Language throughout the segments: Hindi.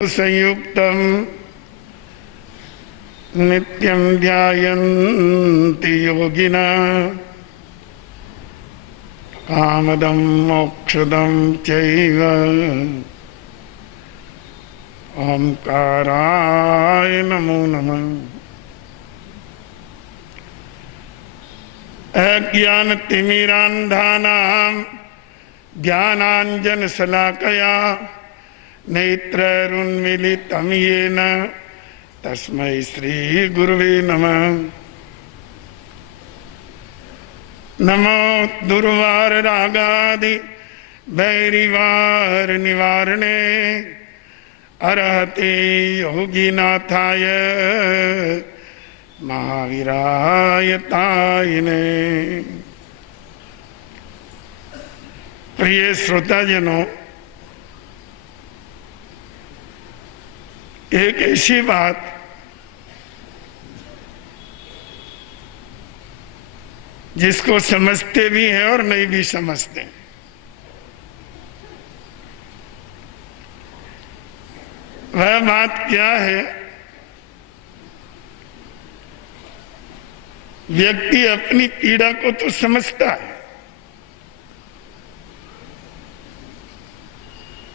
संयुक्तं नित्यं ध्यायन्ति योगिनः कामदं मोक्षदं चैव ओंकाराय नमो नमः। अज्ञानतिमिरान्धानां ज्ञानाञ्जनशलाकया नेत्रैरुन्मीलितं येन तस्मै श्रीगुरुवे नमः। नमो दुर्वाररागादि वैरिवार निवारणे अरहते योगिनाथाय महावीराय तायिने। प्रिय श्रोताजनों, एक ऐसी बात जिसको समझते भी हैं और नहीं भी समझते, वह बात क्या है? व्यक्ति अपनी पीड़ा को तो समझता है,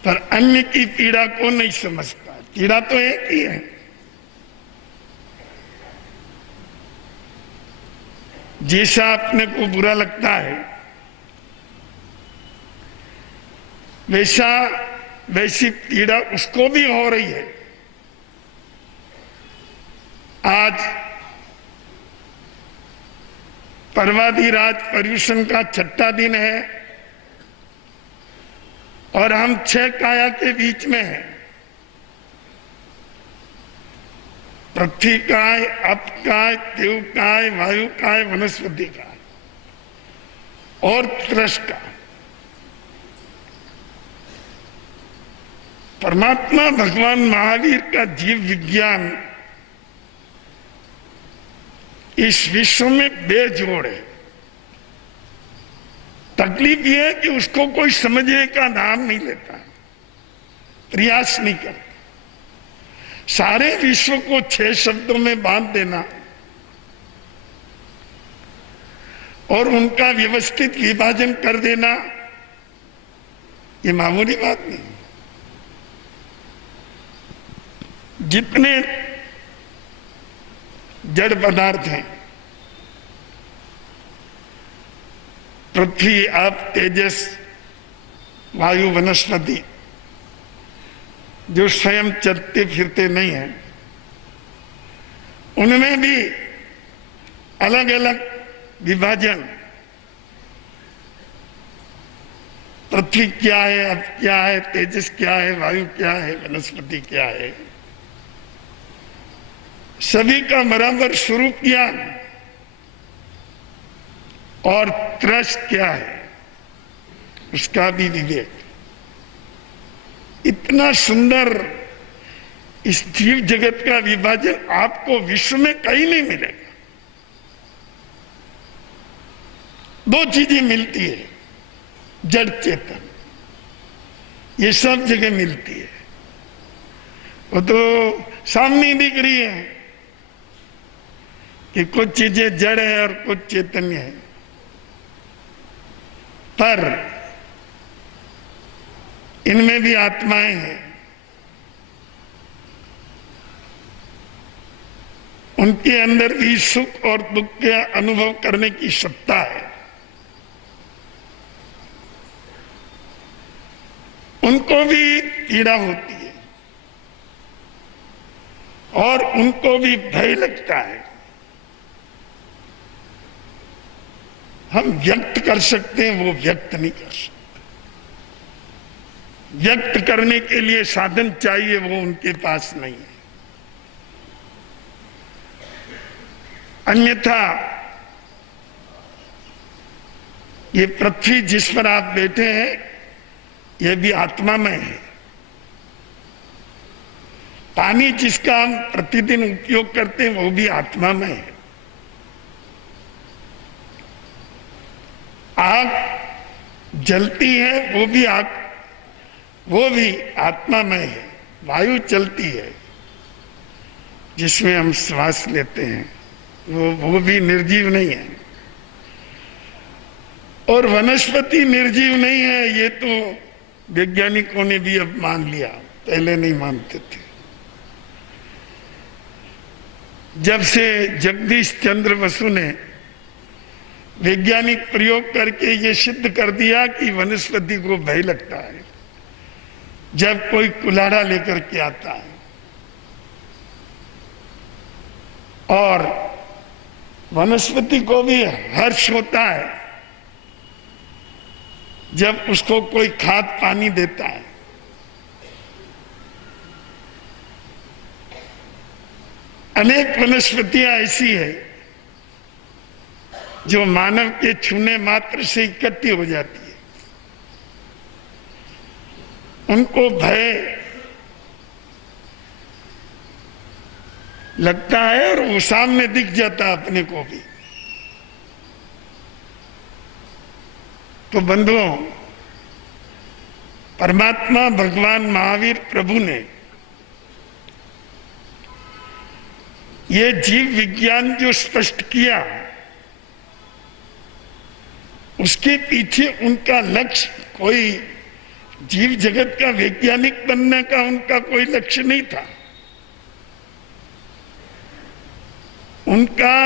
पर अन्य की पीड़ा को नहीं समझता। पीड़ा तो एक ही है। जैसा अपने को बुरा लगता है वैसी पीड़ा उसको भी हो रही है। आज पर्वाधिराज पर्यूषण का 6वां दिन है और हम 6 काया के बीच में हैं। पृथ्वी काय, अप काय, देव काय, वायु काय, वनस्पति काय और त्रस्त काय। परमात्मा भगवान महावीर का जीव विज्ञान इस विश्व में बेजोड़ है। तकलीफ यह है कि उसको कोई समझने का नाम नहीं लेता, प्रयास नहीं करता। सारे विश्व को 6 शब्दों में बांध देना और उनका व्यवस्थित विभाजन कर देना, ये मामूली बात नहीं। जितने जड़ पदार्थ हैं, पृथ्वी, आप, तेजस, वायु, वनस्पति, जो स्वयं चलते फिरते नहीं हैं, उनमें भी अलग अलग विभाजन। पृथ्वी क्या है, अब क्या है, तेजस क्या है, वायु क्या है, वनस्पति क्या है, सभी का बराबर स्वरूप ज्ञान। और त्रस्त क्या है, उसका भी विवेक। इतना सुंदर इस जीव जगत का विभाजन आपको विश्व में कहीं नहीं मिलेगा। 2 चीजें मिलती है, जड़ चेतन, ये सब जगह मिलती है। वो तो सामने दिख रही है कि कुछ चीजें जड़ है और कुछ चैतन्य है, पर इनमें भी आत्माएं हैं। उनके अंदर भी सुख और दुख के अनुभव करने की क्षमता है। उनको भी पीड़ा होती है और उनको भी भय लगता है। हम व्यक्त कर सकते हैं, वो व्यक्त नहीं कर सकते। व्यक्त करने के लिए साधन चाहिए, वो उनके पास नहीं है। अन्यथा ये पृथ्वी जिस पर आप बैठे हैं, ये भी आत्मा में है। पानी जिसका हम प्रतिदिन उपयोग करते हैं, वो भी आत्मा में है। आग जलती है, वो भी आत्मा में है। वायु चलती है जिसमें हम श्वास लेते हैं, वो भी निर्जीव नहीं है। और वनस्पति निर्जीव नहीं है, ये तो वैज्ञानिकों ने भी अब मान लिया, पहले नहीं मानते थे। जब से जगदीश चंद्र बसु ने वैज्ञानिक प्रयोग करके ये सिद्ध कर दिया कि वनस्पति को भय लगता है जब कोई कुल्हाड़ा लेकर के आता है, और वनस्पति को भी हर्ष होता है जब उसको कोई खाद पानी देता है। अनेक वनस्पतियां ऐसी है जो मानव के छूने मात्र से इकट्ठी हो जाती है, उनको भय लगता है और वो सामने दिख जाता है अपने को भी। तो बंधुओं, परमात्मा भगवान महावीर प्रभु ने ये जीव विज्ञान जो स्पष्ट किया, उसके पीछे उनका लक्ष्य कोई जीव जगत का वैज्ञानिक बनने का उनका कोई लक्ष्य नहीं था। उनका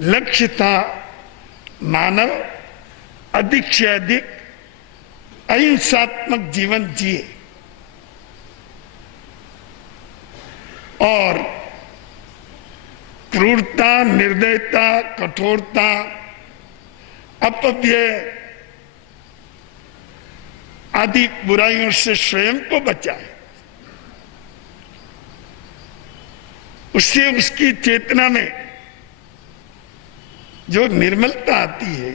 लक्ष्य था मानव अधिक से अधिक अहिंसात्मक जीवन जिए और क्रूरता, निर्दयता, कठोरता, अपव्यय आदि बुराइयों से स्वयं को बचाए। उससे उसकी चेतना में जो निर्मलता आती है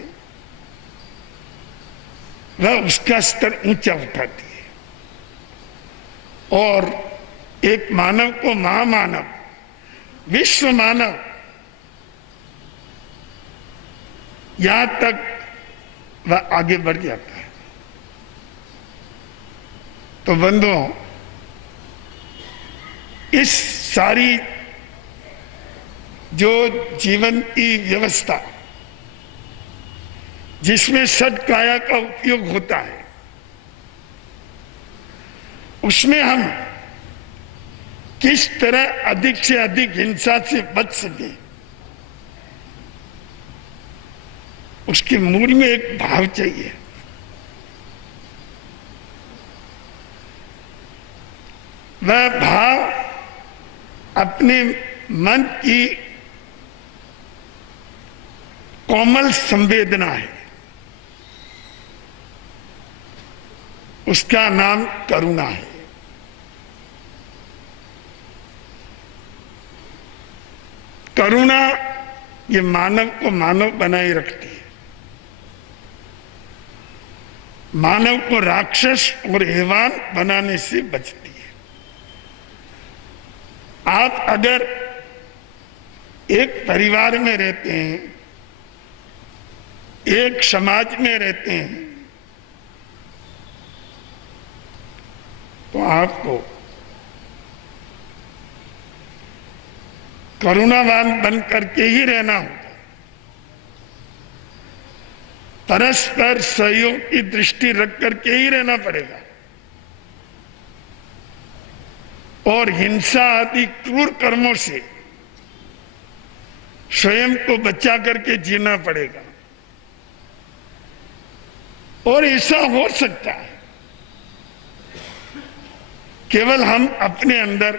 वह उसका स्तर ऊंचा उठाती है और एक मानव को महामानव, विश्व मानव, यहां तक वह आगे बढ़ जाता है। तो बंधुओं, इस सारी जो जीवन की व्यवस्था जिसमें सद्काया का उपयोग होता है, उसमें हम किस तरह अधिक से अधिक हिंसा से बच सके, उसके मूल में एक भाव चाहिए। वह भाव अपने मन की कोमल संवेदना है, उसका नाम करुणा है। करुणा ये मानव को मानव बनाए रखती है, मानव को राक्षस और हैवान बनाने से बचती है। आप अगर एक परिवार में रहते हैं, एक समाज में रहते हैं, तो आपको करुणावान बन करके ही रहना होगा। परस्पर सहयोग की दृष्टि रख करके ही रहना पड़ेगा और हिंसा आदि क्रूर कर्मों से स्वयं को बचा करके जीना पड़ेगा। और ऐसा हो सकता है केवल हम अपने अंदर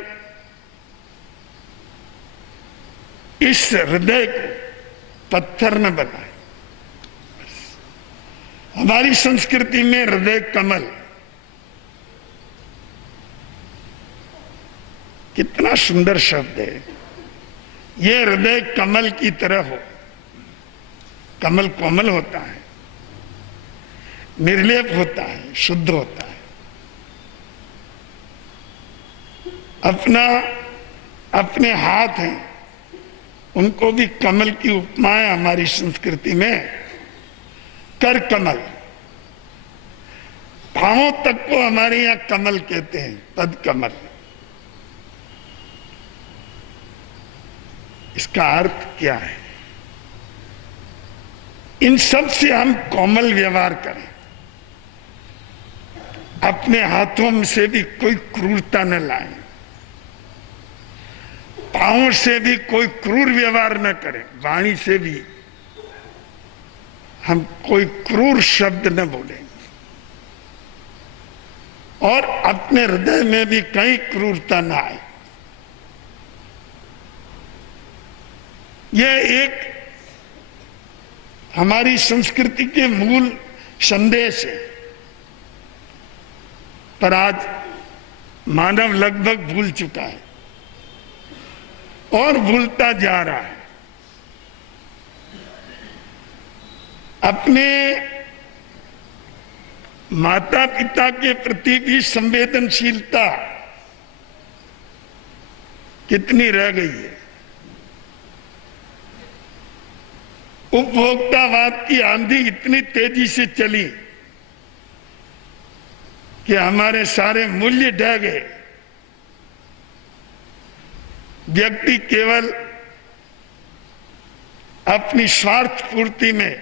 इस हृदय को पत्थर न बनाए। हमारी संस्कृति में हृदय कमल कितना सुंदर शब्द है। ये हृदय कमल की तरह हो। कमल कोमल होता है, निर्लेप होता है, शुद्ध होता है। अपने हाथ हैं, उनको भी कमल की उपमा है हमारी संस्कृति में। कर कमल, पांवों तक को हमारे यहां कमल कहते हैं, पद कमल। इसका अर्थ क्या है? इन सब से हम कोमल व्यवहार करें, अपने हाथों में से भी कोई क्रूरता न लाएं, पांवों से भी कोई क्रूर व्यवहार न करें, वाणी से भी हम कोई क्रूर शब्द न बोलें, और अपने हृदय में भी कहीं क्रूरता न आए। यह एक हमारी संस्कृति के मूल संदेश है, पर आज मानव लगभग भूल चुका है और भूलता जा रहा है। अपने माता पिता के प्रति भी संवेदनशीलता कितनी रह गई है। उपभोक्तावाद की आंधी इतनी तेजी से चली कि हमारे सारे मूल्य ढह गए। व्यक्ति केवल अपनी स्वार्थ पूर्ति में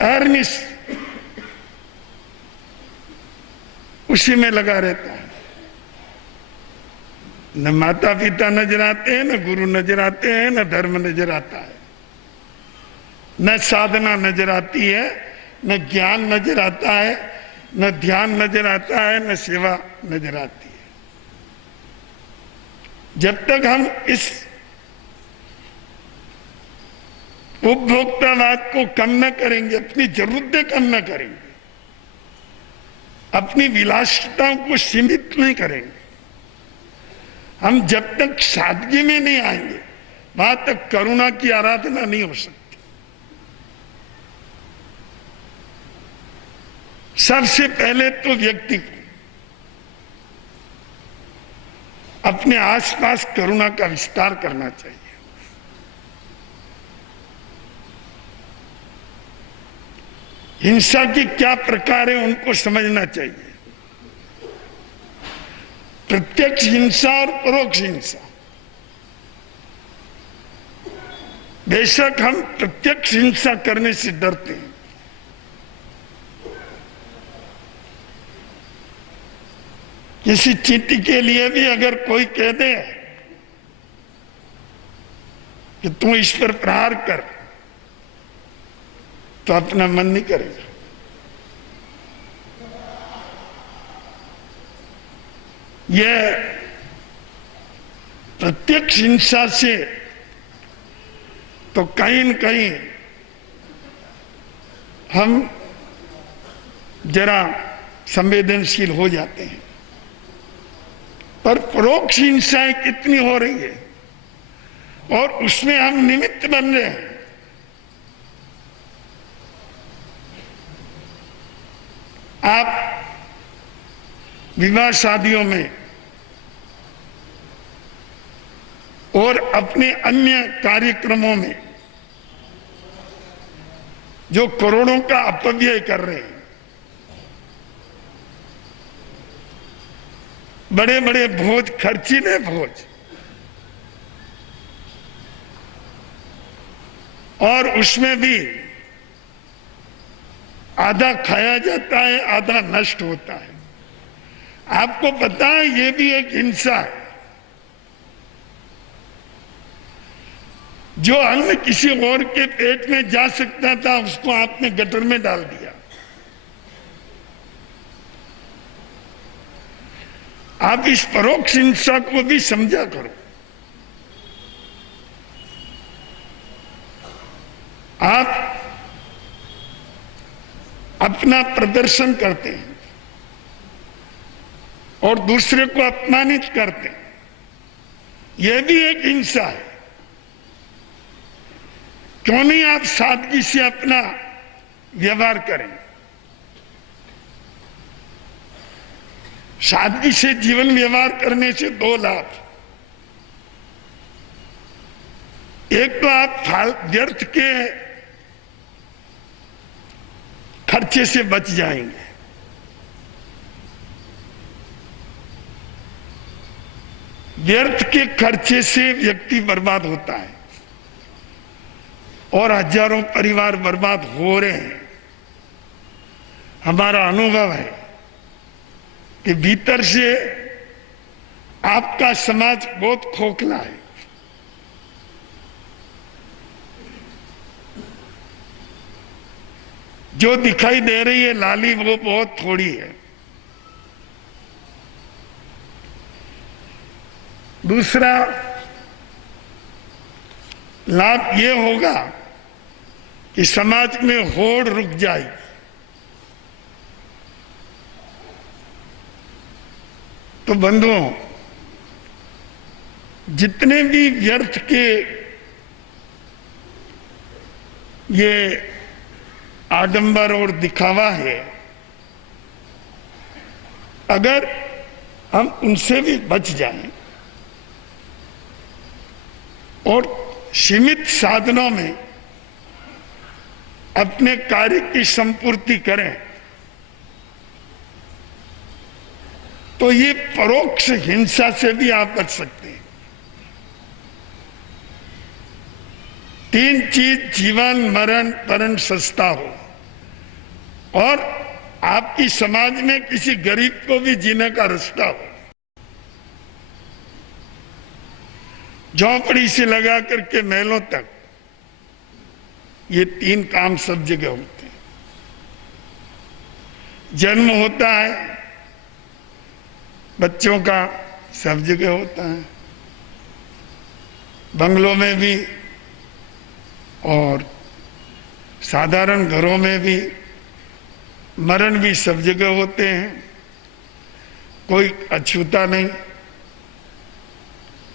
अहर्निश उसी में लगा रहता है। न माता पिता नजर आते हैं, न गुरु नजर आते हैं, न धर्म नजर आता है, न साधना नजर आती है, न ज्ञान नजर आता है, न ध्यान नजर आता है, न सेवा नजर आती है। जब तक हम इस उपभोक्तावाद को कम न करेंगे, अपनी जरूरतें कम न करेंगे, अपनी विलासिताओं को सीमित नहीं करेंगे, हम जब तक सादगी में नहीं आएंगे, वहां तक करुणा की आराधना नहीं हो सकती। सबसे पहले तो व्यक्ति को अपने आसपास करुणा का विस्तार करना चाहिए। हिंसा की क्या प्रकार है उनको समझना चाहिए। प्रत्यक्ष हिंसा और परोक्ष हिंसा। बेशक हम प्रत्यक्ष हिंसा करने से डरते हैं, किसी चींटी के लिए भी अगर कोई कह दे कि तू इस पर प्रहार कर, तो अपना मन नहीं करेगा। यह प्रत्यक्ष हिंसा से तो कहीं न कहीं हम जरा संवेदनशील हो जाते हैं, पर परोक्ष हिंसाएं कितनी हो रही है और उसमें हम निमित्त बन रहे हैं। आप विवाह शादियों में और अपने अन्य कार्यक्रमों में जो करोड़ों का अपव्यय कर रहे हैं, बड़े बड़े भोज, खर्चीले भोज, और उसमें भी आधा खाया जाता है, आधा नष्ट होता है। आपको पता है ये भी एक हिंसा है। जो अन्न किसी और के पेट में जा सकता था, उसको आपने गटर में डाल दिया। आप इस परोक्ष हिंसा को भी समझा करो। आप अपना प्रदर्शन करते हैं और दूसरे को अपमानित करते हैं, यह भी एक हिंसा है। क्यों नहीं आप सादगी से अपना व्यवहार करें? सादगी से जीवन व्यवहार करने से दो लाभ। एक तो आप व्यर्थ के खर्चे से बच जाएंगे, व्यर्थ के खर्चे से व्यक्ति बर्बाद होता है और हजारों परिवार बर्बाद हो रहे हैं। हमारा अनुभव है कि भीतर से आपका समाज बहुत खोखला है। जो दिखाई दे रही है लाली वो बहुत थोड़ी है। दूसरा लाभ ये होगा कि समाज में होड़ रुक जाएगी। तो बंधुओं, जितने भी व्यर्थ के ये आडंबर और दिखावा है, अगर हम उनसे भी बच जाएं और सीमित साधनों में अपने कार्य की संपूर्ति करें तो ये परोक्ष हिंसा से भी आप बच सकते हैं। तीन चीज जीवन मरण परण सस्ता हो और आपकी समाज में किसी गरीब को भी जीने का रास्ता हो। झोंपड़ी से लगा करके महलों तक, ये तीन काम सब जगह होते हैं। जन्म होता है बच्चों का, सब जगह होता है, बंगलों में भी और साधारण घरों में भी। मरण भी सब जगह होते हैं, कोई अछूता नहीं।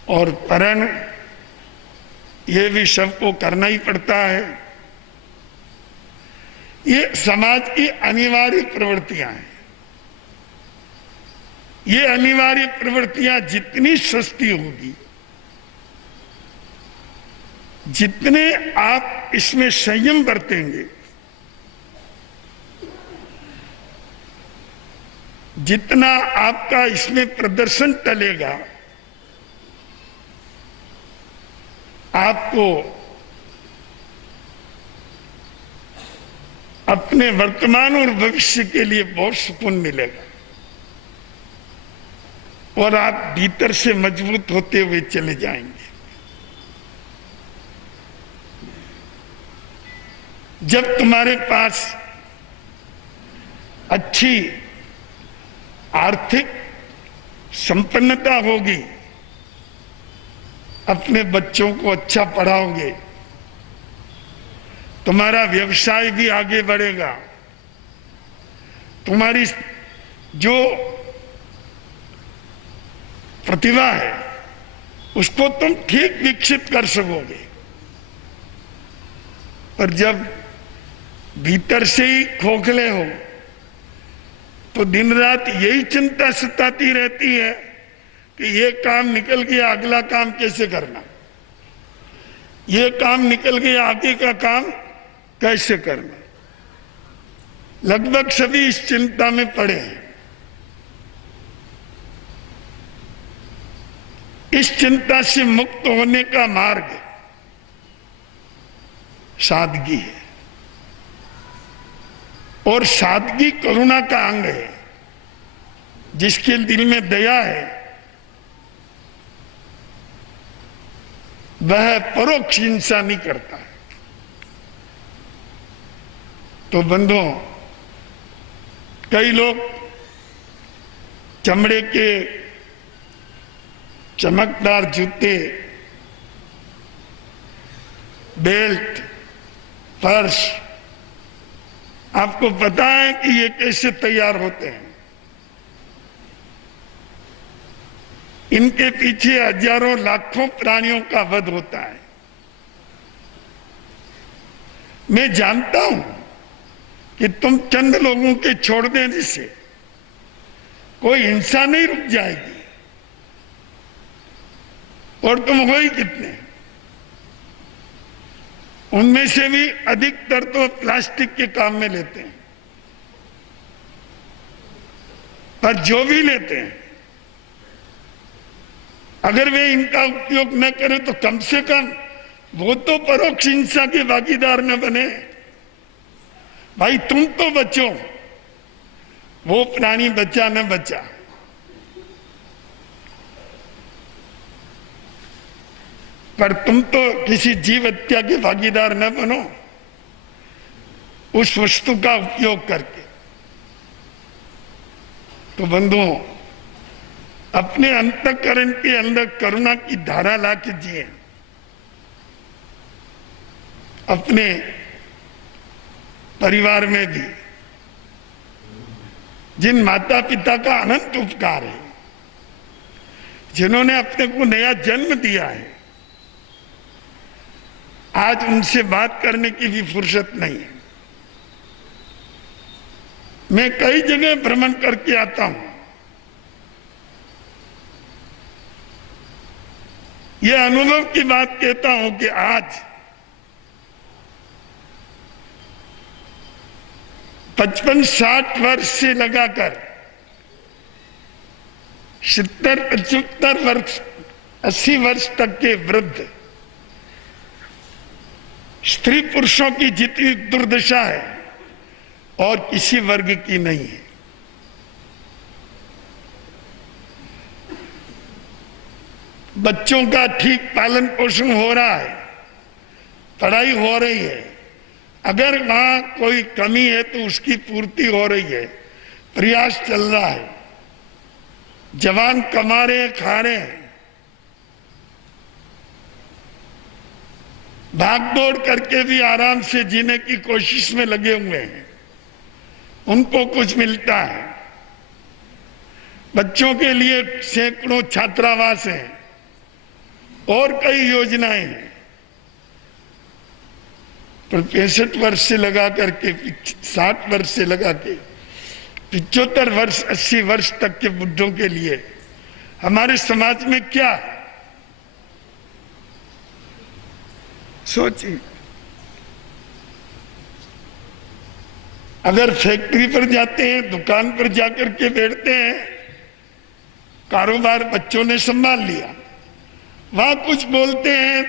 और परण ये भी सबको करना ही पड़ता है। ये समाज की अनिवार्य प्रवृत्तियां हैं। ये अनिवार्य प्रवृत्तियां जितनी सस्ती होगी, जितने आप इसमें संयम बरतेंगे, जितना आपका इसमें प्रदर्शन टलेगा, आपको अपने वर्तमान और भविष्य के लिए बहुत सुकून मिलेगा और आप भीतर से मजबूत होते हुए चले जाएंगे। जब तुम्हारे पास अच्छी आर्थिक संपन्नता होगी, अपने बच्चों को अच्छा पढ़ाओगे, तुम्हारा व्यवसाय भी आगे बढ़ेगा, तुम्हारी जो प्रतिभा है उसको तुम ठीक विकसित कर सकोगे। पर जब भीतर से ही खोखले हो तो दिन रात यही चिंता सताती रहती है कि ये काम निकल गया, अगला काम कैसे करना, ये काम निकल गया, आगे का काम कैसे करना। लगभग सभी इस चिंता में पड़े हैं। इस चिंता से मुक्त होने का मार्ग सादगी है और सादगी करुणा का अंग है। जिसके दिल में दया है वह परोक्ष हिंसा नहीं करता है। तो बंधुओं, कई लोग चमड़े के चमकदार जूते, बेल्ट, पर्स, आपको पता है कि ये कैसे तैयार होते हैं? इनके पीछे हजारों लाखों प्राणियों का वध होता है। मैं जानता हूं कि तुम चंद लोगों के छोड़ देने से कोई हिंसा नहीं रुक जाएगी, और तुम हो ही कितने। उनमें से भी अधिकतर तो प्लास्टिक के काम में लेते हैं, पर जो भी लेते हैं अगर वे इनका उपयोग न करें तो कम से कम वो तो परोक्ष हिंसा के भागीदार न बने। भाई तुम तो बचो, वो प्राणी बचा न बचा। पर तुम तो किसी जीव हत्या के भागीदार न बनो उस वस्तु का उपयोग करके। तो बंधुओं, अपने अंतःकरण के अंदर करुणा की धारा ला के जिए। अपने परिवार में भी जिन माता पिता का अनंत उपकार है, जिन्होंने अपने को नया जन्म दिया है, आज उनसे बात करने की भी फुर्सत नहीं है। मैं कई जगह भ्रमण करके आता हूं। यह अनुभव की बात कहता हूं कि आज 55-60 वर्ष से लगाकर 70-75 वर्ष 80 वर्ष तक के वृद्ध स्त्री पुरुषों की जितनी दुर्दशा है और किसी वर्ग की नहीं है। बच्चों का ठीक पालन पोषण हो रहा है, पढ़ाई हो रही है, अगर वहां कोई कमी है तो उसकी पूर्ति हो रही है, प्रयास चल रहा है। जवान कमा रहे हैं, खा रहे हैं, भाग दौड़ करके भी आराम से जीने की कोशिश में लगे हुए हैं, उनको कुछ मिलता है। बच्चों के लिए सैकड़ों छात्रावास हैं और कई योजनाएं हैं। पर 65 वर्ष से लगा करके 60 वर्ष से लगा के 75 वर्ष 80 वर्ष तक के बुढ़ों के लिए हमारे समाज में क्या है? सोचिए। अगर फैक्ट्री पर जाते हैं, दुकान पर जाकर के बैठते हैं, कारोबार बच्चों ने संभाल लिया, वहां कुछ बोलते हैं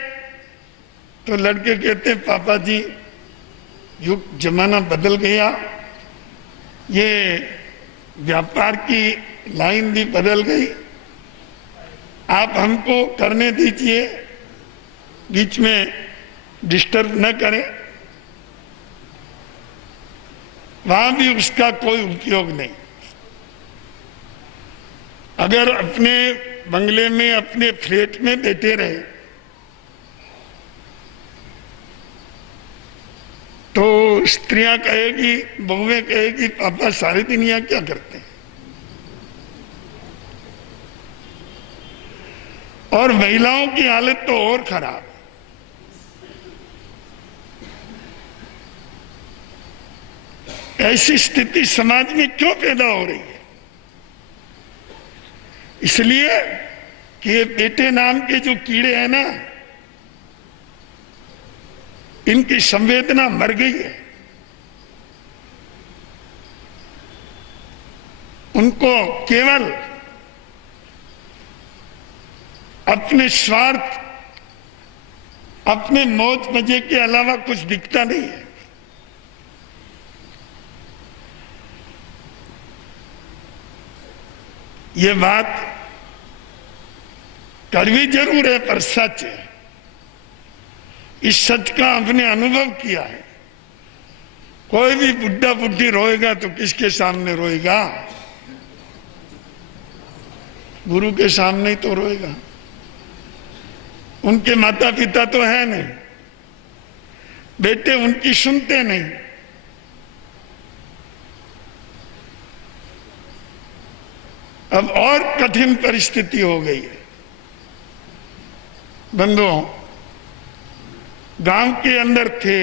तो लड़के कहते हैं पापा जी युग जमाना बदल गया, ये व्यापार की लाइन भी बदल गई, आप हमको करने दीजिए, बीच में डिस्टर्ब न करें। वहां भी उसका कोई उपयोग नहीं। अगर अपने बंगले में, अपने फ्लैट में बैठे रहे तो स्त्रियां कहेगी, बहुएं कहेगी पापा सारी दिन यहाँ क्या करते हैं। और महिलाओं की हालत तो और खराब। ऐसी स्थिति समाज में क्यों पैदा हो रही है? इसलिए कि ये बेटे नाम के जो कीड़े हैं ना, इनकी संवेदना मर गई है। उनको केवल अपने स्वार्थ, अपने मौज मजे के अलावा कुछ दिखता नहीं है। ये बात कड़वी जरूर है पर सच है। इस सच का हमने अनुभव किया है। कोई भी बुढ़ा बुढ़ी रोएगा तो किसके सामने रोएगा? गुरु के सामने ही तो रोएगा। उनके माता पिता तो है नहीं, बेटे उनकी सुनते नहीं। अब और कठिन परिस्थिति हो गई है। बंधुओं, गांव के अंदर थे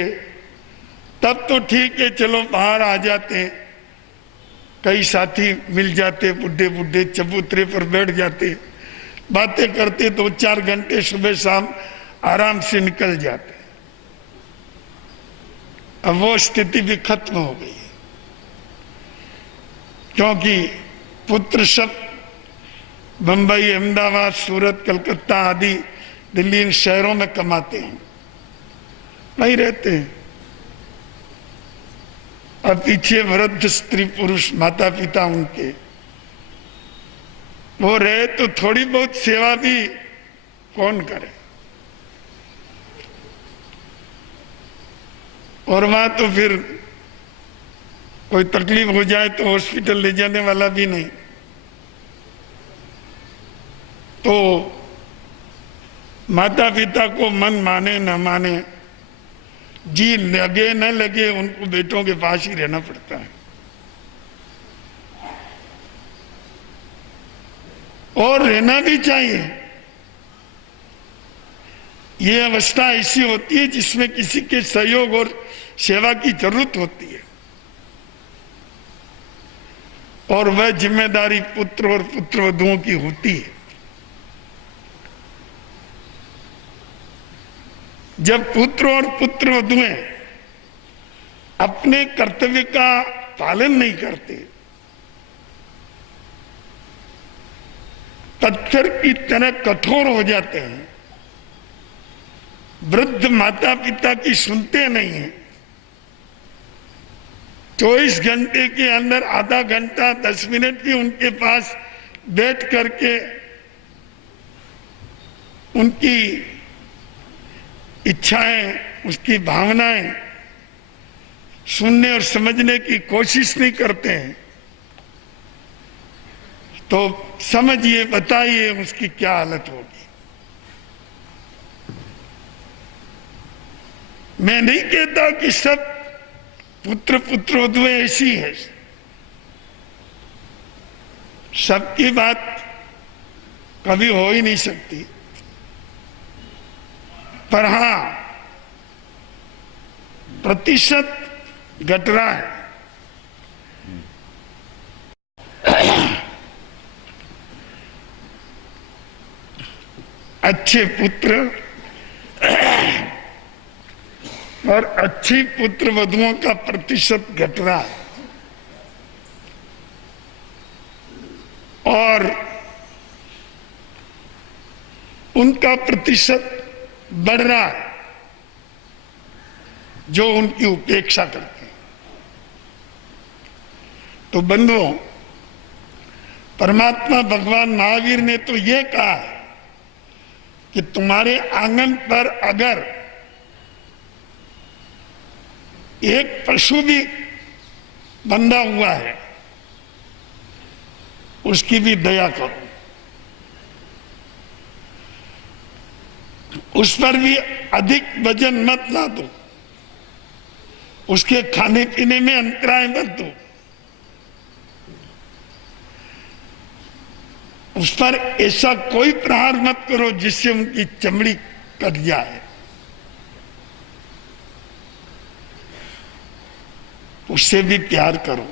तब तो ठीक है, चलो बाहर आ जाते, कई साथी मिल जाते, बुढ़े बुढ़े चबूतरे पर बैठ जाते, बातें करते, 2-4 घंटे सुबह शाम आराम से निकल जाते। अब वो स्थिति भी खत्म हो गई है, क्योंकि पुत्र सब बंबई, अहमदाबाद, सूरत, कलकत्ता आदि दिल्ली इन शहरों में कमाते हैं, नहीं रहते हैं। और पीछे वृद्ध स्त्री पुरुष माता पिता उनके, वो रहे तो थोड़ी बहुत सेवा भी कौन करे। और वहां तो फिर कोई तकलीफ हो जाए तो हॉस्पिटल ले जाने वाला भी नहीं। तो माता पिता को मन माने न माने, जी लगे न लगे, उनको बेटों के पास ही रहना पड़ता है। और रहना भी चाहिए। ये अवस्था ऐसी होती है जिसमें किसी के सहयोग और सेवा की जरूरत होती है, और वह जिम्मेदारी पुत्र और पुत्रवधुओं की होती है। जब पुत्र और पुत्रवधुएं अपने कर्तव्य का पालन नहीं करते, पत्थर की तरह कठोर हो जाते हैं, वृद्ध माता पिता की सुनते नहीं हैं, 24 घंटे के अंदर आधा घंटा 10 मिनट भी उनके पास बैठ करके उनकी इच्छाएं, उसकी भावनाएं सुनने और समझने की कोशिश नहीं करते हैं, तो समझिए, बताइए उसकी क्या हालत होगी। मैं नहीं कहता कि सब पुत्र पुत्रवधुएं ऐसी है, सबकी बात कभी हो ही नहीं सकती, पर हां प्रतिशत घट रहा है। अच्छे पुत्र और अच्छी पुत्र वधुओं का प्रतिशत घट रहा है, और उनका प्रतिशत बढ़ रहा है जो उनकी उपेक्षा करते हैं। तो बंधुओं, परमात्मा भगवान महावीर ने तो यह कहा है कि तुम्हारे आंगन पर अगर एक पशु भी बंधा हुआ है, उसकी भी दया करो, उस पर भी अधिक वजन मत ला दो, उसके खाने पीने में अंतराय मत दो, उस पर ऐसा कोई प्रहार मत करो जिससे उनकी चमड़ी कट जाए, उससे भी प्यार करो।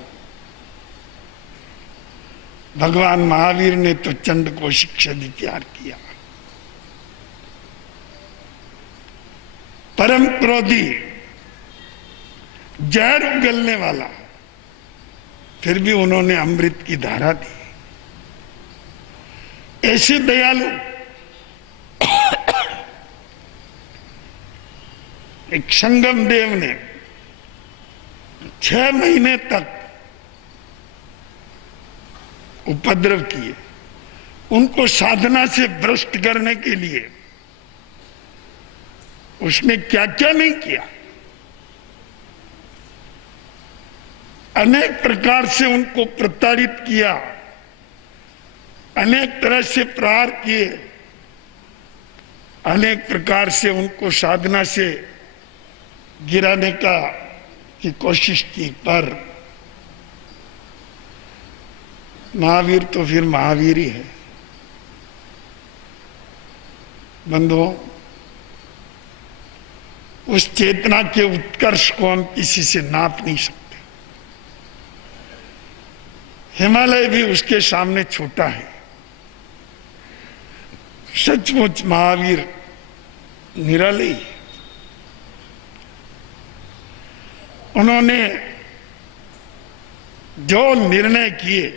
भगवान महावीर ने तो चंड को शिक्षा दी, प्यार किया। परम क्रोधी, जहर उगलने वाला, फिर भी उन्होंने अमृत की धारा दी। ऐसे दयालु एक संगम देव ने 6 महीने तक उपद्रव किए, उनको साधना से भ्रष्ट करने के लिए उसने क्या क्या नहीं किया। अनेक प्रकार से उनको प्रताड़ित किया, अनेक तरह से प्रहार किए, अनेक प्रकार से उनको साधना से गिराने की कोशिश की, पर महावीर तो फिर महावीर ही है। बंधुओं, उस चेतना के उत्कर्ष को हम किसी से नाप नहीं सकते। हिमालय भी उसके सामने छोटा है। सचमुच महावीर निराली, उन्होंने जो निर्णय किए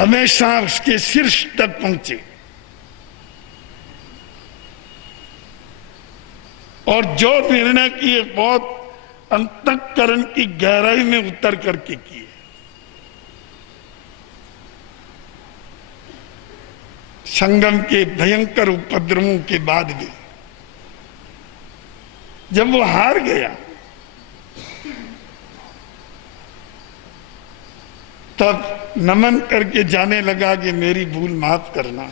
हमेशा उसके शीर्ष तक पहुंचे और जो निर्णय किए बहुत अंतःकरण की गहराई में उतर करके किए। संगम के भयंकर उपद्रवों के बाद भी जब वो हार गया तब नमन करके जाने लगा कि मेरी भूल माफ करना।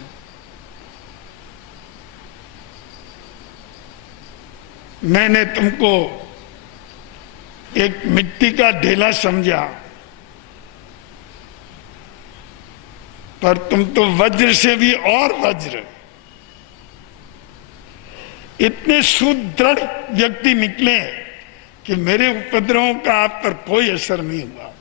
मैंने तुमको एक मिट्टी का ढेला समझा, पर तुम तो वज्र से भी और वज्र, इतने सुदृढ़ व्यक्ति निकले कि मेरे उपद्रवों का आप पर कोई असर नहीं हुआ।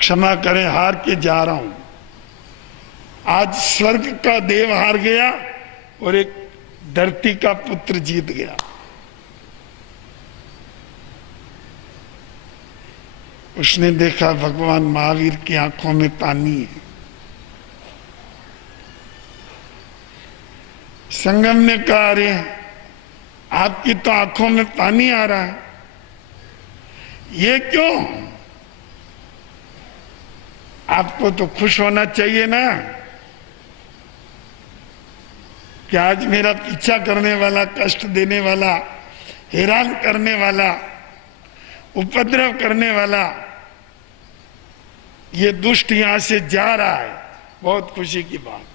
क्षमा करें, हार के जा रहा हूं। आज स्वर्ग का देव हार गया और एक धरती का पुत्र जीत गया। उसने देखा भगवान महावीर की आंखों में पानी है। संगम ने कहा, अरे आपकी तो आंखों में पानी आ रहा है, ये क्यों? आपको तो खुश होना चाहिए ना कि आज मेरा पीछा करने वाला, कष्ट देने वाला, हैरान करने वाला, उपद्रव करने वाला ये दुष्ट यहां से जा रहा है। बहुत खुशी की बात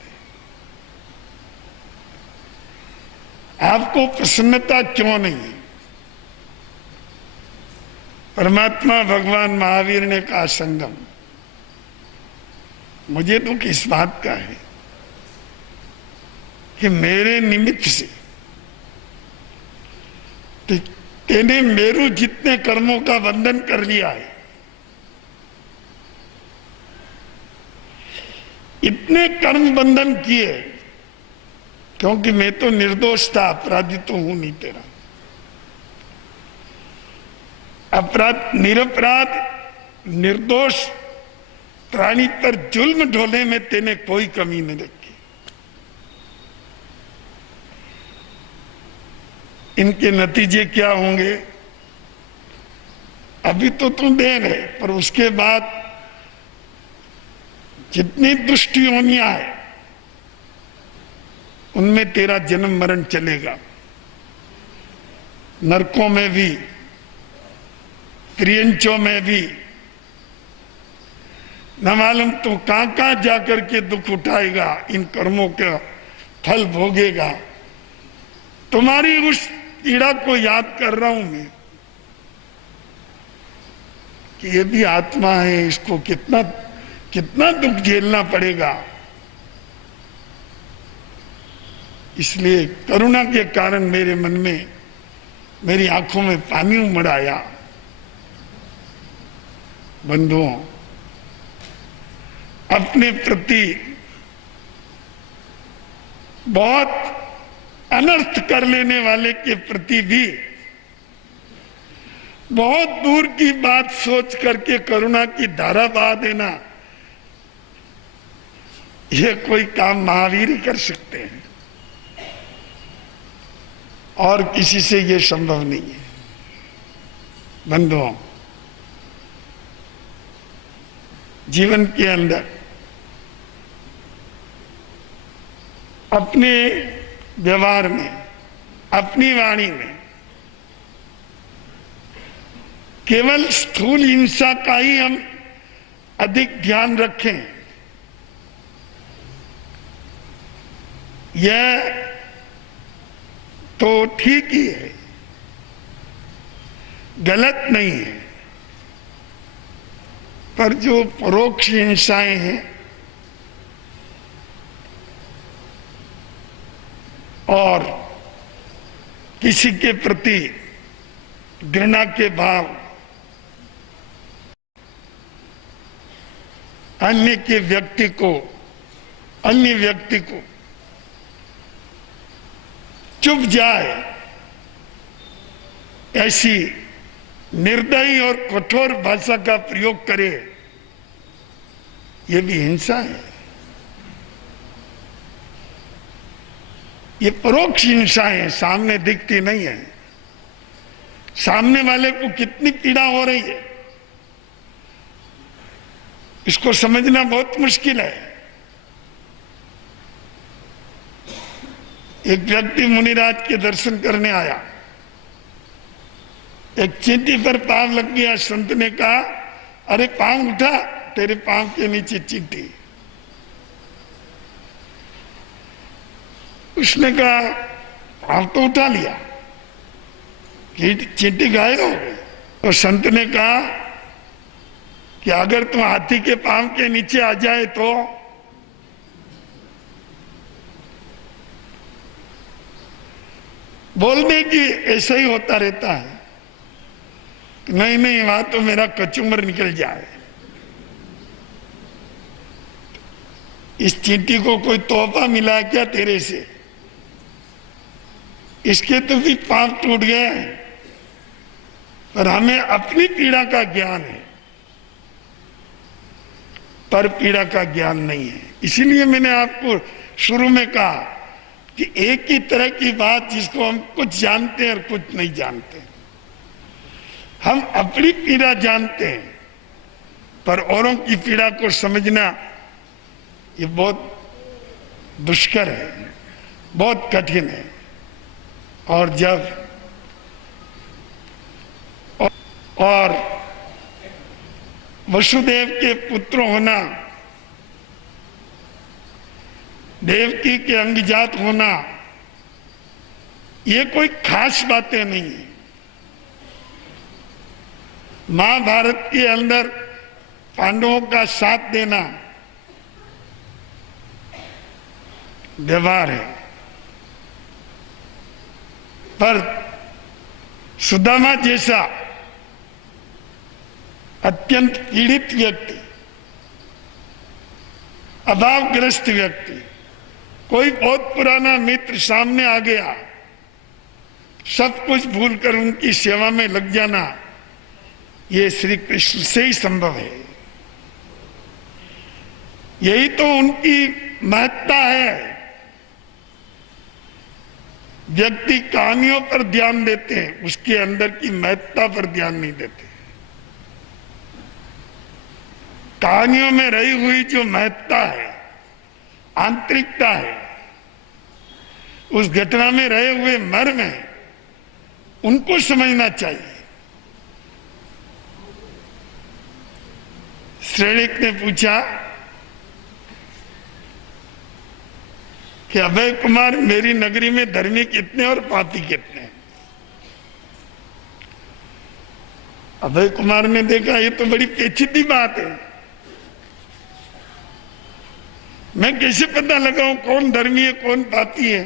है। आपको प्रसन्नता क्यों नहीं है? परमात्मा भगवान महावीर ने कहा, संगम, मुझे दुख इस बात का है कि मेरे निमित्त से तेने मेरू जितने कर्मों का बंधन कर लिया है, इतने कर्म बंधन किए, क्योंकि मैं तो निर्दोष था, अपराधी तो हूं नहीं तेरा। अपराध, निरपराध निर्दोष प्राणी पर जुल्म ढोने में तेने कोई कमी नहीं रखी। इनके नतीजे क्या होंगे? अभी तो तुम देर है, पर उसके बाद जितनी दुष्ट योनियां है उनमें तेरा जन्म मरण चलेगा। नरकों में भी, त्रियंचों में भी, न मालूम तो कहां कहां जाकर के दुख उठाएगा, इन कर्मों का फल भोगेगा। तुम्हारी उस पीड़ा को याद कर रहा हूं मैं कि ये भी आत्मा है, इसको कितना कितना दुख झेलना पड़ेगा। इसलिए करुणा के कारण मेरे मन में, मेरी आंखों में पानी उमड़ आया। बंधुओं, अपने प्रति बहुत अनर्थ कर लेने वाले के प्रति भी बहुत दूर की बात सोच करके करुणा की धारा बहा देना, यह कोई काम महावीर ही कर सकते हैं और किसी से यह संभव नहीं है। बंधुओं, जीवन के अंदर अपने व्यवहार में, अपनी वाणी में केवल स्थूल हिंसा का ही हम अधिक ध्यान रखें, यह तो ठीक ही है, गलत नहीं है। पर जो परोक्ष हिंसाएं हैं और किसी के प्रति घृणा के भाव, अन्य व्यक्ति को चुप जाए, ऐसी निर्दयी और कठोर भाषा का प्रयोग करे, ये भी हिंसा है। ये परोक्ष हिंसा है, सामने दिखती नहीं है। सामने वाले को कितनी पीड़ा हो रही है इसको समझना बहुत मुश्किल है। एक व्यक्ति मुनिराज के दर्शन करने आया, एक चींटी पर पांव लग गया। संत ने कहा, अरे पांव उठा, तेरे पांव के नीचे चींटी। उसने कहा, पांव तो उठा लिया, चींटी गायब हो गई। तो संत ने कहा कि अगर तुम हाथी के पांव के नीचे आ जाए तो बोलने की ऐसा ही होता रहता है, नहीं नहीं वहां तो मेरा कचूमर निकल जाए। इस चींटी को कोई तोहफा मिला क्या तेरे से? इसके तो भी पांव टूट गए हैं, पर हमें अपनी पीड़ा का ज्ञान है, पर पीड़ा का ज्ञान नहीं है। इसीलिए मैंने आपको शुरू में कहा कि एक ही तरह की बात जिसको हम कुछ जानते हैं और कुछ नहीं जानते। हम अपनी पीड़ा जानते हैं, पर औरों की पीड़ा को समझना ये बहुत दुष्कर है, बहुत कठिन है। और जब और वसुदेव के पुत्र होना, देवकी के अंगजात होना, ये कोई खास बातें नहीं है। महाभारत के अंदर पांडवों का साथ देना व्यवहार है, पर सुदामा जैसा अत्यंत पीड़ित व्यक्ति, अभावग्रस्त व्यक्ति, कोई बहुत पुराना मित्र सामने आ गया, सब कुछ भूलकर उनकी सेवा में लग जाना, ये श्री कृष्ण से ही संभव है। यही तो उनकी महत्ता है। व्यक्ति कहानियों पर ध्यान देते हैं, उसके अंदर की महत्ता पर ध्यान नहीं देते। कहानियों में रही हुई जो महत्ता है, आंतरिकता है, उस घटना में रहे हुए मर्म है, उनको समझना चाहिए। श्रेणिक ने पूछा कि अभय कुमार, मेरी नगरी में धर्मी कितने और पापी कितने? अभय कुमार ने देखा ये तो बड़ी पेचीदी बात है, मैं कैसे पता लगाऊं कौन धर्मी है कौन पापी है?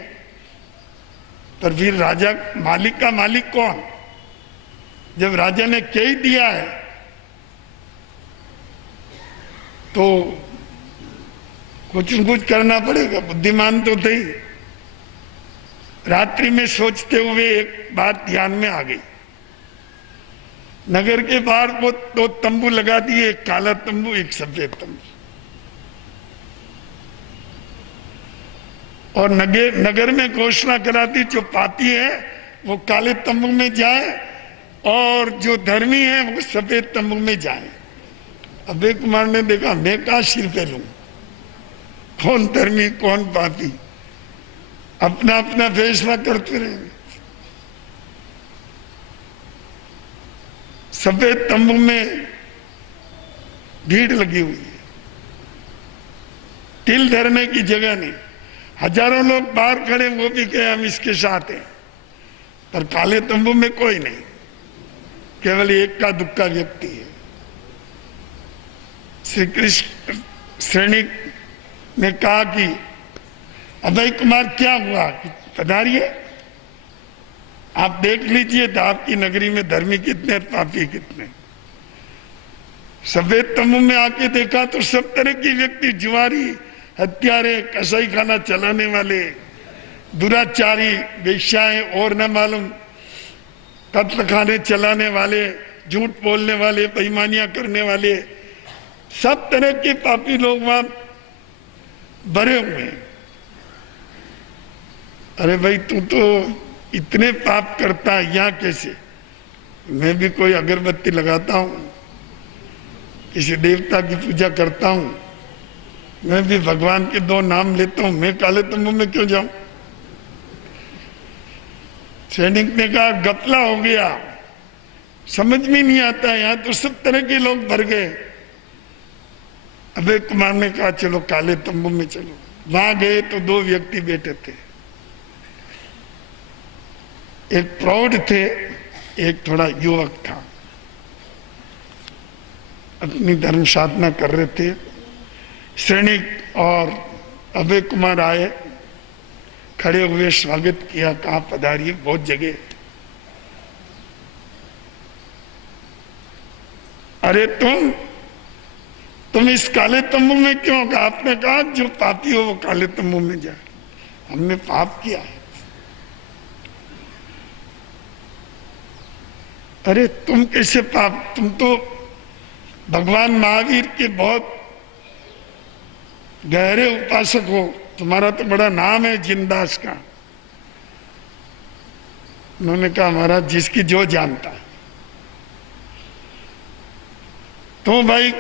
पर फिर राजा, मालिक का मालिक कौन? जब राजा ने कह ही दिया है तो कुछ न कुछ करना पड़ेगा। बुद्धिमान तो थे। रात्रि में सोचते हुए एक बात ध्यान में आ गई। नगर के बाहर वो दो तंबू लगा दिए, एक काला तंबू एक सफेद तंबू, और नगर में घोषणा करा दी जो पापी है वो काले तंबू में जाए और जो धर्मी है वो सफेद तंबू में जाए। अभय कुमार ने देखा, मैं कहाँ सिर पे लूं, कौन धर्मी कौन पापी, अपना अपना फैसला करते रहेंगे। सफेद तंबू में भीड़ लगी हुई है, तिल धरने की जगह नहीं, हजारों लोग बाहर खड़े, वो भी कहे हम इसके साथ हैं, पर काले तंबू में कोई नहीं, केवल एक का दुक्का व्यक्ति है। श्री कृष्ण सैनिक ने कहा कि अभय कुमार क्या हुआ, पधारिए, आप देख लीजिए तो आपकी नगरी में धर्मी कितने पापी कितने। सफेद तंबू में आके देखा तो सब तरह के व्यक्ति, जुआरी, हत्यारे, कसाई खाना चलाने वाले, दुराचारी, वेश्याएं और न मालूम कत्ल खाने चलाने वाले, झूठ बोलने वाले, बेईमानियां करने वाले, सब तरह के पापी लोग वहां भरे हुए हैं। अरे भाई तू तो इतने पाप करता है, यहाँ कैसे? मैं भी कोई अगरबत्ती लगाता हूँ, किसी देवता की पूजा करता हूँ, मैं भी भगवान के 2 नाम लेता हूँ, मैं काले तंबू में क्यों जाऊं? सैनिक ने कहा गपला हो गया, समझ में नहीं आता, यहां तो सब तरह के लोग भर गए। अभय कुमार ने कहा चलो काले तंबू में चलो। वहां गए तो 2 व्यक्ति बैठे थे, एक प्रौढ़ थे, एक थोड़ा युवक था, अपनी धर्म साधना कर रहे थे। सैनिक और अभय कुमार आए, खड़े हुए स्वागत किया, कहा पधारिए, बहुत जगह। अरे तुम इस काले तंबू में क्यों? कहा आपने कहा जो पापी हो वो काले तंबू में जाए। हमने पाप किया है। अरे तुम कैसे पाप? तुम तो भगवान महावीर के बहुत गहरे उपासक हो, तुम्हारा तो बड़ा नाम है जिनदास का। उन्होंने कहा महाराज जिसकी जो जानता है। तो भाई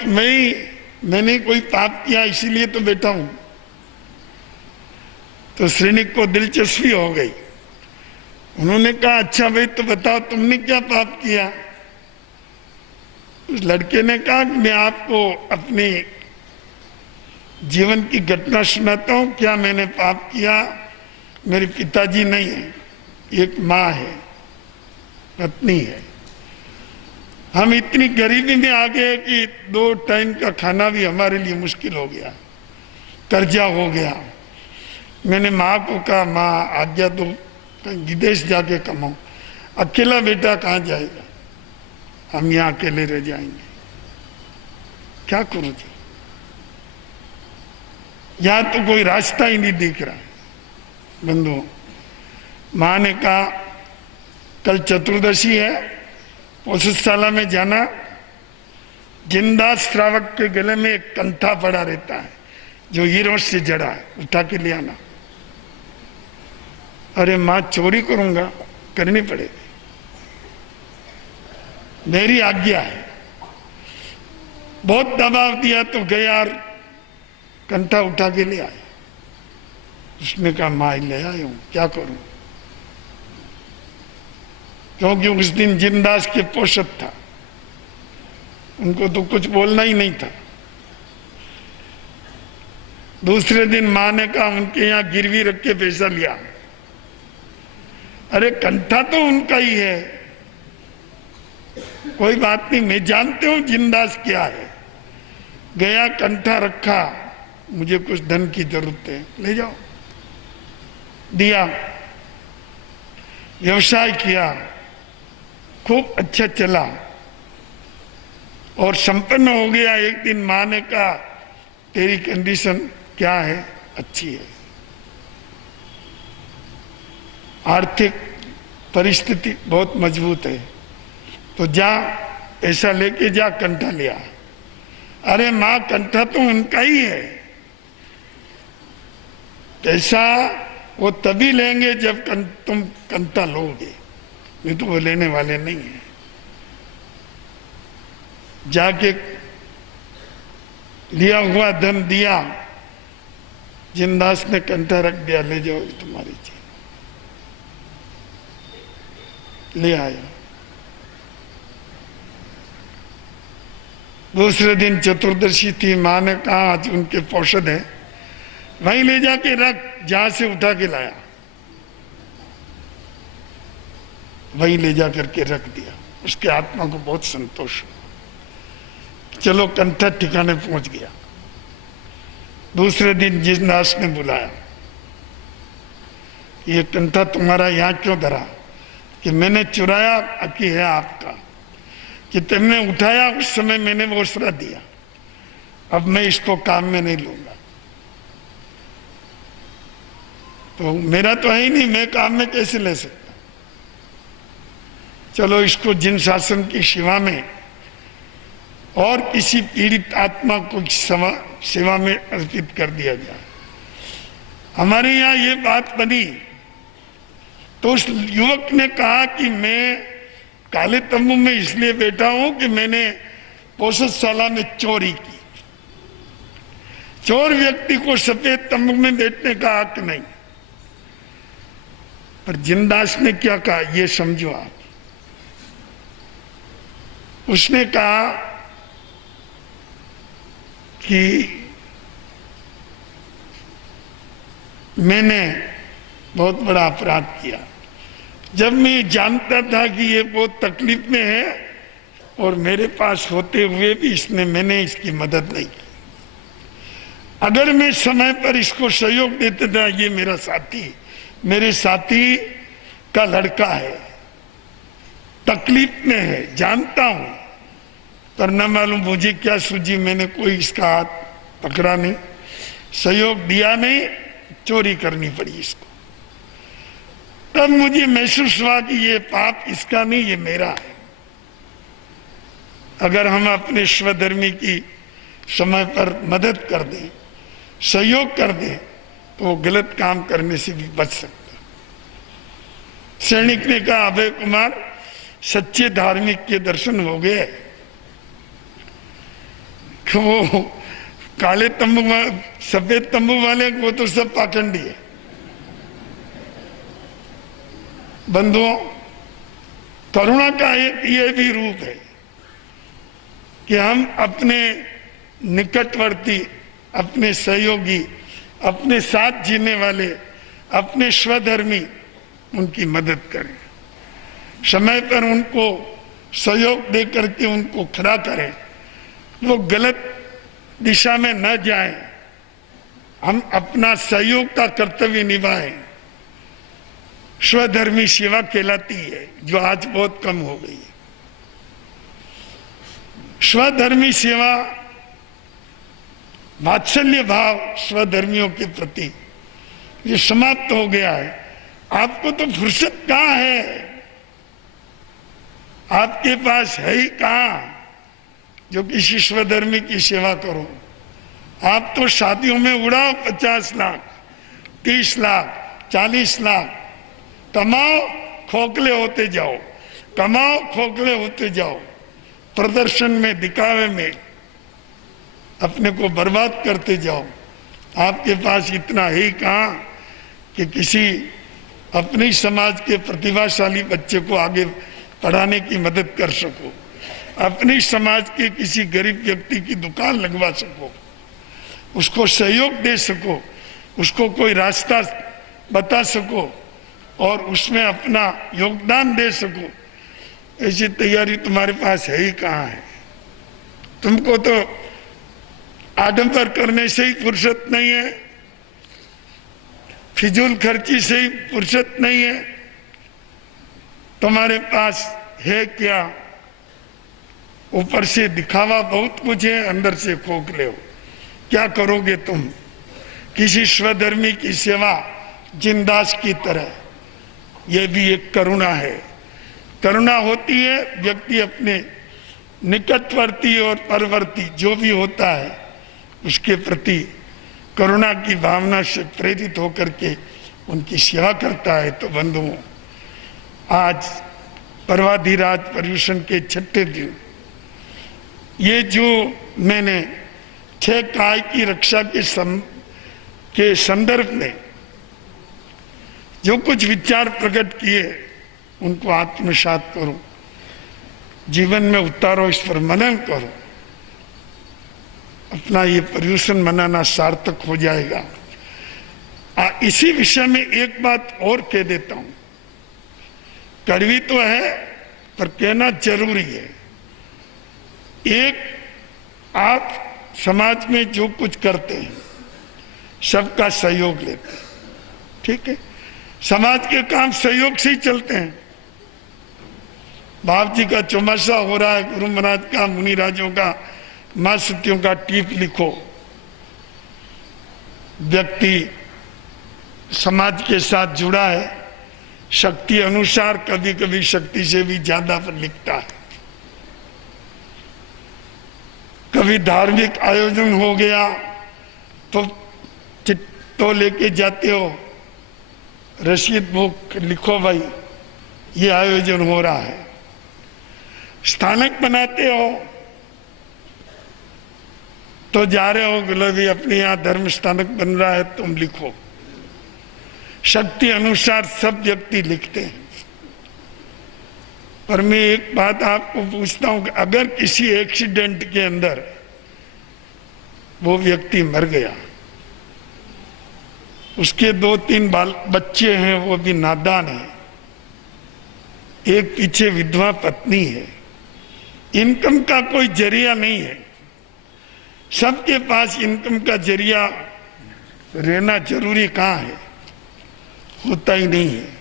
मैंने कोई पाप किया इसीलिए तो बैठा हूं। तो सैनिक को दिलचस्पी हो गई। उन्होंने कहा अच्छा भाई तो बताओ तुमने क्या पाप किया? उस लड़के ने कहा मैं आपको अपने जीवन की घटना सुनाता हूं। क्या मैंने पाप किया? मेरे पिताजी नहीं है, एक माँ है, पत्नी है। हम इतनी गरीबी में आ गए कि 2 टाइम का खाना भी हमारे लिए मुश्किल हो गया, कर्जा हो गया। मैंने माँ को कहा माँ आज्ञा दो, कहीं विदेश जाके कमाओ। अकेला बेटा कहाँ जाएगा, हम यहाँ अकेले रह जाएंगे, क्या करूँ जी? यहाँ तो कोई रास्ता ही नहीं दिख रहा। बंधुओं, माँ ने कहा कल चतुर्दशी है, पौषशाला में जाना, जिनदास श्रावक के गले में एक कंठा पड़ा रहता है जो हीरों से जड़ा है, उठा के ले आना। अरे माँ चोरी करूंगा, करनी पड़ेगी, मेरी आज्ञा है। बहुत दबाव दिया तो गया और कंठा उठा के ले आया। उसने कहा माँ ले आया हूं, क्या करूं? क्योंकि उस दिन जिनदास के पोषक था, उनको तो कुछ बोलना ही नहीं था। दूसरे दिन माँ ने कहा उनके यहाँ गिरवी रख के पैसा लिया। अरे कंठा तो उनका ही है, कोई बात नहीं, मैं जानते हूं जिनदास क्या है। गया, कंठा रखा, मुझे कुछ धन की जरूरत है, ले जाओ, दिया, व्यवसाय किया, खूब अच्छा चला और संपन्न हो गया। एक दिन माँ ने कहा तेरी कंडीशन क्या है? अच्छी है, आर्थिक परिस्थिति बहुत मजबूत है, तो जा ऐसा लेके जा, कंठा लिया। अरे माँ कंठा तो उनका ही है, पैसा वो तभी लेंगे जब तुम कंठा लोगे, नहीं तो वो लेने वाले नहीं है। जाके लिया हुआ धन दिया, जिनदास ने कंठा रख दिया, ले जाओ तुम्हारी चीज। ले आया। दूसरे दिन चतुर्दशी थी, माँ ने कहा आज उनके पौषध है, वहीं ले जाके रख जहां से उठा के लाया, वहीं ले जा करके रख दिया। उसके आत्मा को बहुत संतोष हुआ, चलो कंठा ठिकाने पहुंच गया। दूसरे दिन जिनदास ने बुलाया, ये कंठा तुम्हारा यहाँ क्यों धरा? कि मैंने चुराया कि है आपका, कि तुमने उठाया उस समय मैंने वो उसरा दिया, अब मैं इसको काम में नहीं लूंगा। तो मेरा तो है ही नहीं, मैं काम में कैसे ले सकता? चलो इसको जिन शासन की सेवा में और किसी पीड़ित आत्मा को सेवा में अर्पित कर दिया जाए। हमारे यहाँ ये बात बनी तो उस युवक ने कहा कि मैं काले तंबू में इसलिए बैठा हूं कि मैंने पोषदशाला में चोरी की। चोर व्यक्ति को सफेद तंबू में बैठने का हक नहीं। पर जिनदास ने क्या कहा ये समझो आप। उसने कहा कि मैंने बहुत बड़ा अपराध किया जब मैं जानता था कि ये बहुत तकलीफ में है और मेरे पास होते हुए भी मैंने इसकी मदद नहीं की। अगर मैं समय पर इसको सहयोग देता था, ये मेरे साथी का लड़का है, तकलीफ में है, जानता हूं, पर न मालूम मुझे क्या सूझी, मैंने कोई इसका हाथ पकड़ा नहीं, सहयोग दिया नहीं, चोरी करनी पड़ी इसको। तब मुझे महसूस हुआ कि ये पाप इसका नहीं, ये मेरा है। अगर हम अपने स्वधर्मी की समय पर मदद कर दें, सहयोग कर दें, तो वो गलत काम करने से भी बच सकता। सैनिक ने कहा, अभय कुमार, सच्चे धार्मिक के दर्शन हो गए। वो काले तंबू सफेद तंबू वाले वो तो सब पाखंडी है। बंधुओं, करुणा का एक ये भी रूप है कि हम अपने निकटवर्ती, अपने सहयोगी, अपने साथ जीने वाले, अपने स्वधर्मी, उनकी मदद करें, समय पर उनको सहयोग दे करके उनको खड़ा करें, वो गलत दिशा में न जाएं, हम अपना सहयोग का कर्तव्य निभाएं। स्वधर्मी सेवा कहलाती है, जो आज बहुत कम हो गई है। स्वधर्मी सेवा, वात्सल्य भाव स्वधर्मियों के प्रति ये समाप्त हो गया है। आपको तो फुर्सत कहाँ है, आपके पास है ही कहाँ जो किसी स्वधर्मी की सेवा करो। आप तो शादियों में उड़ाओ 50 लाख, 30 लाख, 40 लाख, कमाओ, खोखले होते जाओ, कमाओ, खोखले होते जाओ, प्रदर्शन में, दिखावे में अपने को बर्बाद करते जाओ। आपके पास इतना है कहाँ कि किसी अपने समाज के प्रतिभाशाली बच्चे को आगे पढ़ाने की मदद कर सको, अपने समाज के किसी गरीब व्यक्ति की दुकान लगवा सको, उसको सहयोग दे सको, उसको कोई रास्ता बता सको और उसमें अपना योगदान दे सको। ऐसी तैयारी तुम्हारे पास है ही कहाँ है। तुमको तो आडंबर करने से ही फुर्सत नहीं है, फिजूल खर्ची से ही फुर्सत नहीं है। तुम्हारे पास है क्या? ऊपर से दिखावा बहुत कुछ है, अंदर से खोखले हो। क्या करोगे तुम? किसी स्वधर्मी की सेवा जिनदास की तरह, यह भी एक करुणा है। करुणा होती है व्यक्ति अपने निकटवर्ती और परवर्ती जो भी होता है उसके प्रति करुणा की भावना से प्रेरित होकर के उनकी सेवा करता है। तो बंधुओं, आज पर्वाधिराज पर्यूषण के 6ठे दिन ये जो मैंने 6 काय की रक्षा के संदर्भ में जो कुछ विचार प्रकट किए उनको आत्मसात करो, जीवन में उतारो, इस पर मनन करो, अपना ये पर्यूषण मनाना सार्थक हो जाएगा। इसी विषय में एक बात और कह देता हूं, कड़वी तो है पर कहना जरूरी है। एक, आप समाज में जो कुछ करते हैं सबका सहयोग लेते हैं, ठीक है? समाज के काम सहयोग से ही चलते हैं। बाप जी का चौमासा हो रहा है, गुरु महाराज का, मुनि राजों का, मां सतियों का टीप लिखो। व्यक्ति समाज के साथ जुड़ा है, शक्ति अनुसार, कभी कभी शक्ति से भी ज्यादा पर लिखता है। कभी धार्मिक आयोजन हो गया तो लेके जाते हो, रसीद बुक लिखो भाई ये आयोजन हो रहा है। स्थानक बनाते हो तो जा रहे हो, बोले भाई अपने यहाँ धर्म स्थानक बन रहा है, तुम लिखो। शक्ति अनुसार सब व्यक्ति लिखते हैं। पर मैं एक बात आपको पूछता हूं कि अगर किसी एक्सीडेंट के अंदर वो व्यक्ति मर गया, उसके 2-3 बच्चे हैं, वो भी नादान है, एक पीछे विधवा पत्नी है, इनकम का कोई जरिया नहीं है। सबके पास इनकम का जरिया रहना जरूरी कहाँ है? होता ही नहीं है।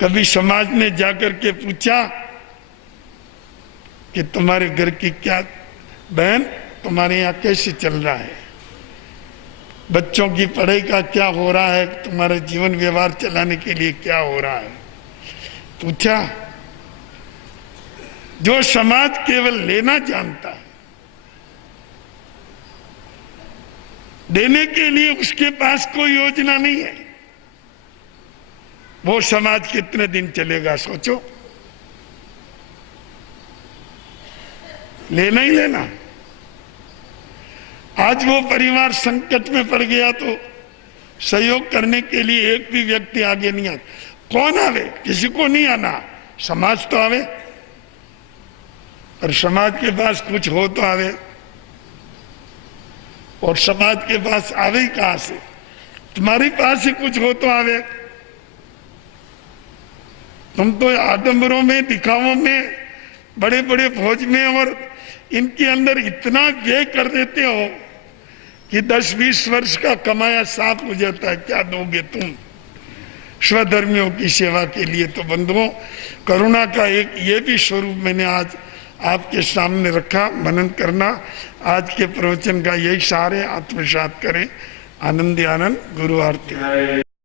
कभी समाज ने जाकर के पूछा कि तुम्हारे घर की क्या, बहन तुम्हारे यहाँ कैसे चल रहा है, बच्चों की पढ़ाई का क्या हो रहा है, तुम्हारे जीवन व्यवहार चलाने के लिए क्या हो रहा है? पूछा? जो समाज केवल लेना जानता है, देने के लिए उसके पास कोई योजना नहीं है, वो समाज कितने दिन चलेगा सोचो? लेना ही लेना। आज वो परिवार संकट में पड़ गया तो सहयोग करने के लिए एक भी व्यक्ति आगे नहीं आता। कौन आवे? किसी को नहीं आना, समाज तो आवे। और समाज के पास कुछ हो तो आवे, और समाज के पास आवे ही कहां से? तुम्हारे पास ही कुछ हो तो आवे। तुम तो आडंबरों में, दिखावों में, बड़े बड़े भोज में और इनके अंदर इतना व्यय कर देते हो कि 10-20 वर्ष का कमाया साफ हो जाता है। क्या दोगे तुम स्वधर्मियों की सेवा के लिए? तो बंधुओं, करुणा का एक ये भी स्वरूप मैंने आज आपके सामने रखा। मनन करना, आज के प्रवचन का यही सार है। आत्मसात करें। आनंद आनंद। गुरु आरती।